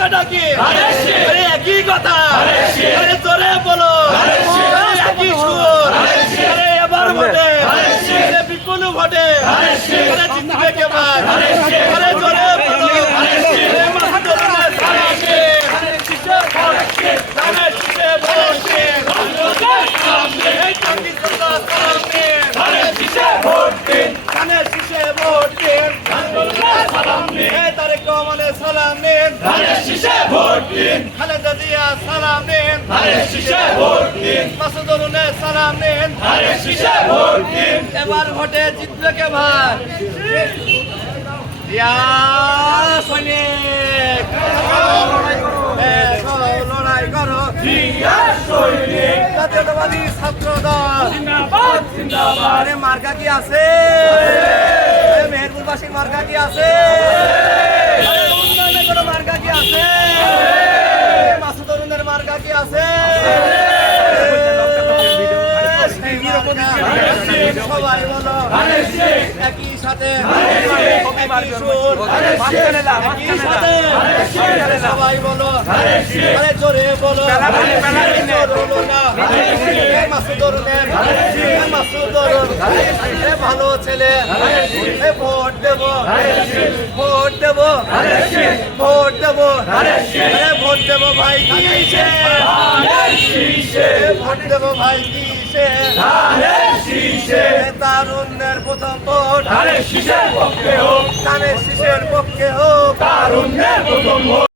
ডাকাডাকি আরে একই কথা আরে জোরে বলো একই সুর আরে এবার ভোটে আরে বিপুল ভোটে আরে জিতবে কে ভাই আরে জোরে বলো আরে মাসুদুল্লাহ সালামে আরে কিসে ভোটে জানে কিসে ভোটে সামনে এই কাঙ্গিসুল্লাহ সালামে আরে কিসে ভোটে জানে কিসে ভোটে আব্দুল্লাহ সালামে এই তারেক রহমানের সালামে আরে কিসে ভোটে খালেদা জিয়া সালামে আরে কিসে ভোটে মাসুদুল্লাহ সালামে আরে কিসে ভোটে এবার ভোটে জিতবে কে ভাই ইয়া সৈনিক লড়াই করো জিয়া সৈনিক জাতীয়তাবাদী ছাত্র দল জিন্দাবাদ জিন্দাবাদ আরে মার্কা কি আছে মেহেরপুরবাসীর মার্কা কি আছে উন্নয়নের কোনো মার্কা কি আছে মাসুদুরের মার্কা কি আছে সবাই বলো একই সাথে একই সুর একই সাথে সবাই বলো আরে জোরে বলো মাসুদুরের ভালো ছেলে ভোট দেবো ভোট দেবো ভোট দেবো ভোট দেবো ভাই কিসে ভোট দেবো ভাই কিসে তারুণ্যের প্রথম ভোট ধানের শীষের পক্ষে হোক তারুণ্যের প্রথম ভোট